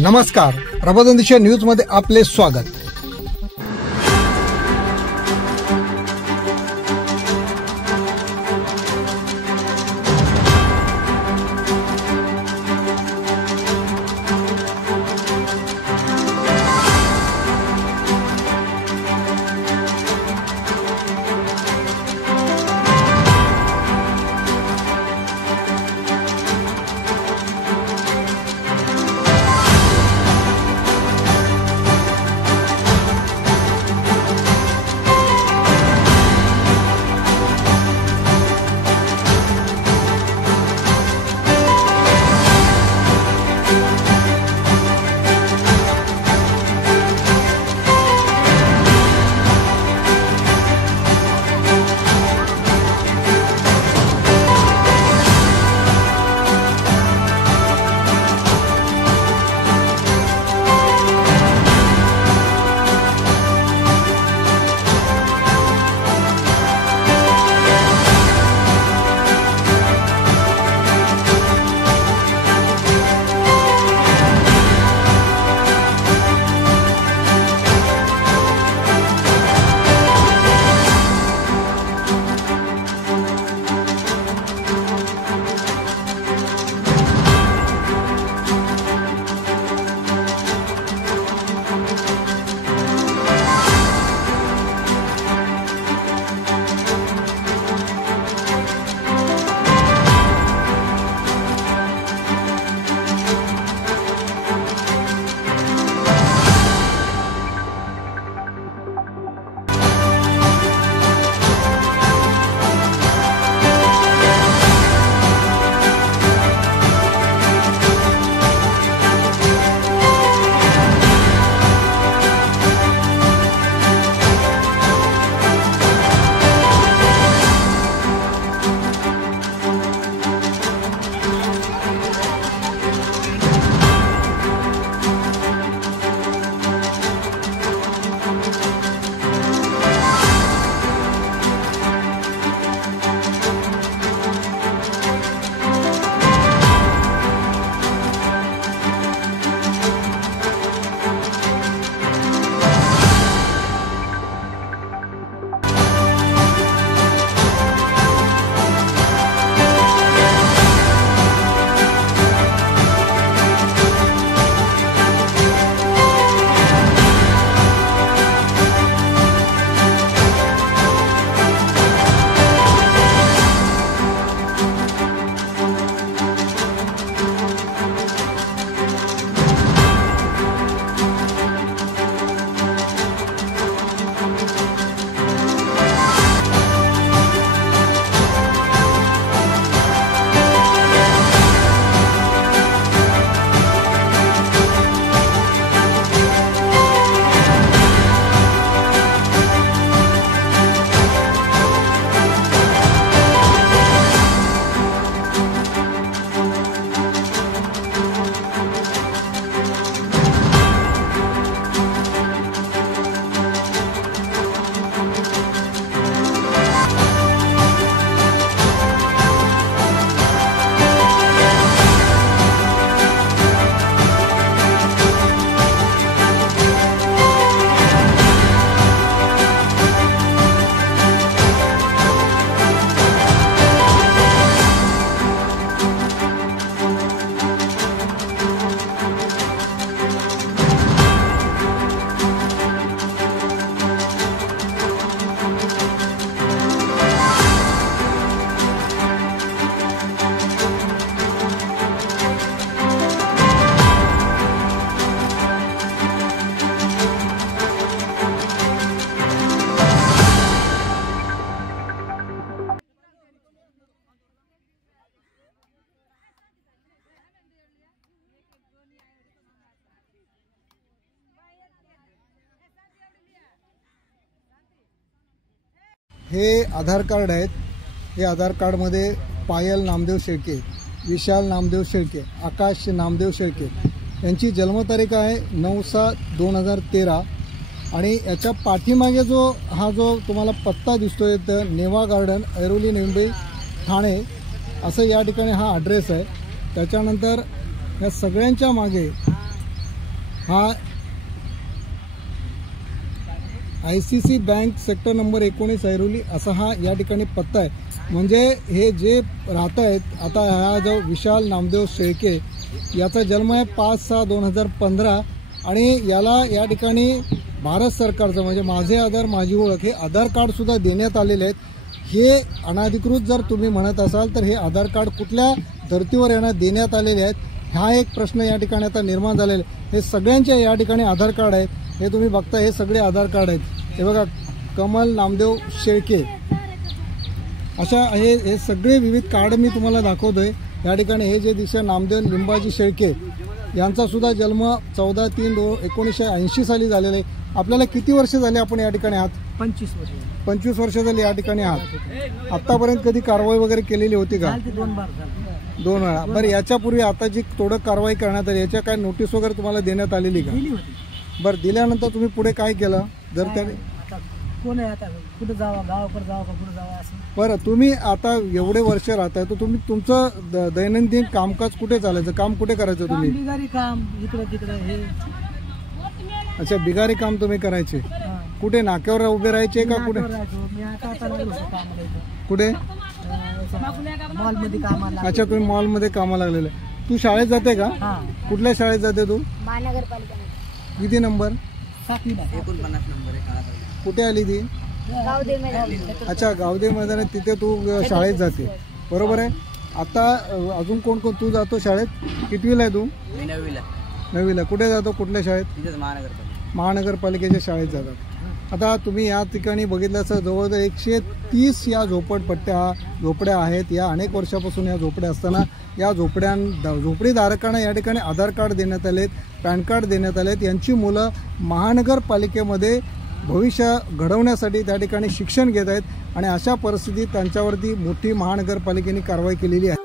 नमस्कार, प्रबोधन दिशा न्यूज मध्ये आपले स्वागत। हे आधार कार्ड आहेत। हे आधार कार्डमध्ये पायल नामदेव शेळके, विशाल नामदेव शेळके, आकाश नामदेव शेळके यांची जन्मतारीख आहे 9/7/2013 आणि याच्या पाठीमागे जो तुम्हाला पत्ता दिसतोय तर नेवा गार्डन, ऐरोली निंबे, ठाणे असं या ठिकाणी हा ॲड्रेस आहे। त्याच्यानंतर या सगळ्यांच्या मागे हा ICC bank sector number 19 Airoli असा हा या ठिकाणी पत्ता आहे. म्हणजे हे जे राहत आहेत आता हा जो विशाल नामदेव शेळके याचा जन्म आहे 5/6/2015 आणि याला या ठिकाणी भारत सरकारचं म्हणजे माझे आधार माझी ओळख हे आधार कार्ड सुद्धा देण्यात आलेले आहेत. हे अनधिकृत जर तुम्ही म्हणत असाल तर हे आधार कार्ड कुठल्या धर्तीवर यांना देण्यात आलेले आहेत हा एक प्रश्न या ठिकाणी आता निर्माण झालेला आहे. हे सगळ्यांचे या ठिकाणी आधार कार्ड आहेत. हे तुम्ही बघता हे सगळे आधार कार्ड आहेत. हे बघा कमल नामदेव शेळके अशा हे सगळे विविध कार्ड मी तुम्हाला दाखवतोय. या ठिकाणी हे जे दिसतं नामदेव लिंबाजी शेळके यांचा सुद्धा जन्म 14/3/1980 साली झालेला आहे. आपल्याला किती वर्ष झाले आपण या ठिकाणी आहात? 25 वर्ष झाली या ठिकाणी आहात. आतापर्यंत कधी कारवाई वगैरे केलेली होती का? 2 वेळा. बरं याच्यापूर्वी आता जी थोडं कारवाई करण्यात आली याच्या काय नोटीस वगैरे तुम्हाला देण्यात आलेली का? बरं दिल्यानंतर तुम्ही पुढे काय केलं? जर त्याने कुठे जावा गावाकडे जावा का कुठे जावा असं. बरं तुम्ही आता एवढे वर्ष राहताय तर तुम्ही तुमचं दैनंदिन कामकाज कुठे चालायचं? काम कुठे करायचं तुम्ही? बिगारी काम इकडे तिकडे हे. अच्छा बिगारी काम तुम्ही करायचे. कुठे नाक्यावर उभे राहायचे का कुठे? मी आता कुठे? मॉलमध्ये कामाला. अच्छा तुम्ही मॉलमध्ये कामाला लागलेले. तू शाळेत जाते का? कुठल्या शाळेत जाते तू? महानगरपालिका. किती नंबर? 7वीला. 49 नंबर आहे. कुठे आली ती? गावदेव मैदान. अच्छा गावदेव मैदानात तिथे तू शाळेत जाते बरोबर आहे. आता अजून कोण कोण तू जातो शाळेत? कितवीला आहे तू? 9वीला. कुठे जातो? कुठल्या शाळेत? महानगरपालिकेच्या शाळेत जातात. आता तुम्ही या ठिकाणी बघितलं असं जवळजवळ 130 या झोपड्या आहेत. या अनेक वर्षापासून या झोपड्या असताना या झोपडीधारकांना या ठिकाणी आधार कार्ड देण्यात आलेत, पॅन कार्ड देण्यात आलेत. यांची मुलं महानगरपालिकेमध्ये भविष्य घडवण्यासाठी त्या ठिकाणी शिक्षण घेत आहेत आणि अशा परिस्थितीत त्यांच्यावरती मोठी महानगरपालिकेने कारवाई केलेली आहे.